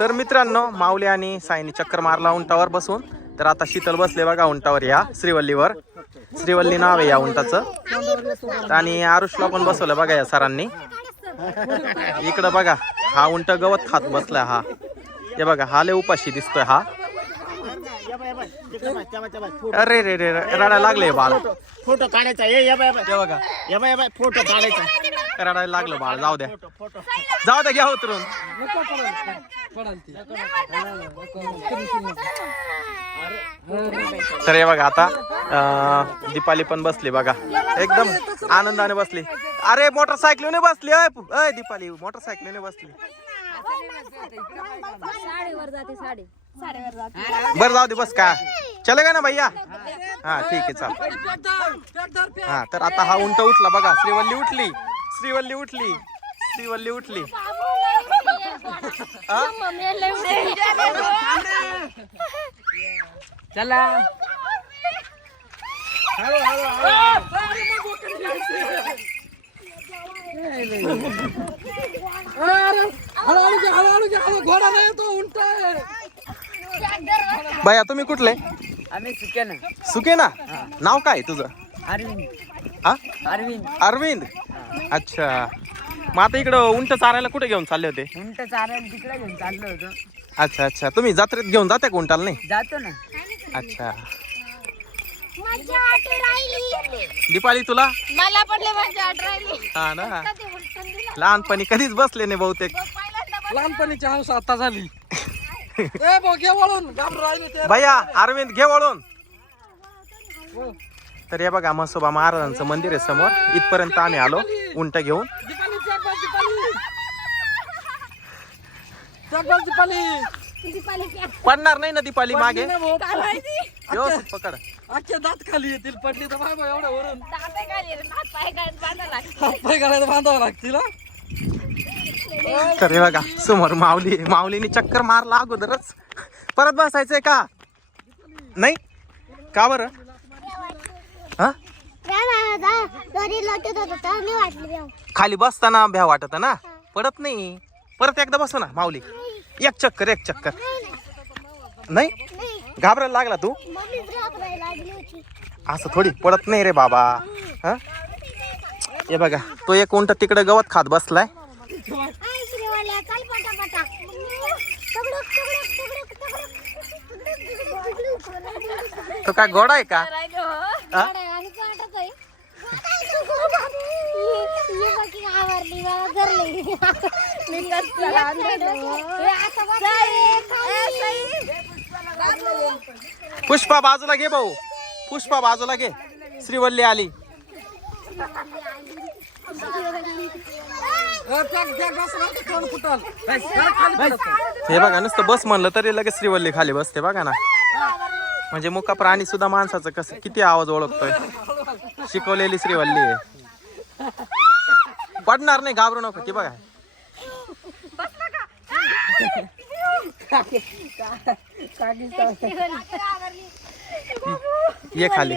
तर मित्रांनो माऊली आणि साईनी चक्कर मारला उंटावर बसून. तर आता शीतल बसले बघा उंटावर या श्रीवल्लीवर. श्रीवल्ली नाव आहे या उंटाचं. आणि आरुषला पण बसवलं बघा या सरांनी. इकडं बघा हा उंट गवत खात बसला हा. हे बघा हा लय उपाशी दिसतोय हा. अरे रे रे रे, रडायला लागले बाळ. फोटो काढायचा ये या बाय, या बाय. बघा. या बाय, या बाय, फोटो काढायचा. रडायला लागलं बाळ जाऊ द्या जाऊ द्या घ्या उतरून तर हे बघा आता अं, दीपाली पण बसली बघा एकदम आनंदाने बसली अरे मोटरसायकलीने बसली अय पु- अय दीपाली मोटरसायकलीने बसली साडीवर जाते साडी बरं जाऊ दे बस का चले ना भैया हा ठीक आहे चाल हा तर आता हा उंट उठला बघा श्रीवल्ली उठली श्रीवल्ली उठली. श्रीवल्ली उठली. हा? चला. घोडा नाही तो उंट भैया तुम्ही कुठले? आम्ही सुक्या ना सुके ना नाव काय तुझं? अरविंद. हा? अरविंद. अरविंद. अच्छा. मग आता इकडं उंट चारायला कुठे घेऊन चालले होते? उंट चारायला तिकडे घेऊन चाललो होतो. अच्छा अच्छा. तुम्ही जत्रेत घेऊन जाते का उंटाला नाही? जातो ना. अच्छा. मजा वाटू राहिली. दीपाली तुला? मला पण लय मजा वाटू राहिली. हा ना. कधी उलटून दिलं. लहानपणी कधीच बसले नाही बहुतेक. पहिल्यांदा लहानपणीची हौस आता झाली. ए घे वळून. घाबरू राहिले ते. भैया अरविंद घे वळून. तर हे बघा म्हसोबा महाराजांचं मंदिर आहे समोर. इथपर्यंत आम्ही आलो. उंट घेऊन. दीपाली चाकबाज दीपाली चाकबाज दीपाली दीपाली क्या? पडणार नाही ना दीपाली मागे. व्यवस्थित पकड. दात खाली येतील पडली तर बाय बाय एवढ्या वरून. पाय घालायला बांधावं लागतील. तर हे बघा समोर माऊली. माऊलीने चक्कर मारला अगोदरच. परत बसायचंय का? नाही? का बरं? हा? दोन्ही लोटत होतं तर मी वाटली देव. खाली बसताना भ्या वाटत ना? पडत नाही. परत एकदा बसव ना माऊली. एक चक्कर एक चक्कर. नाही? घाबरायला लागला तू. असं थोडी पडत नाही रे बाबा. हा? हे बघा तो एक उंट तिकडे गवत खात बसलाय. तो काय घोडा आहे का हा? गाड्या आणि पाठच आहे. ही- ही बाकी आवरली, मला धरली. मी. पुष्पा बाजूला घे भाऊ. पुष्पा बाजूला घे. श्रीवल्ली आली. हे बघा नुसतं बस म्हणलं तरी लगेच श्रीवल्ली खाली बसते बघा ना. म्हणजे मुका प्राणी सुद्धा माणसाचं कसं किती आवाज ओळखतोय. शिकवलेली श्रीवल्ली आहे. पडणार नाही घाबरू नको ती बघा. ये खाली.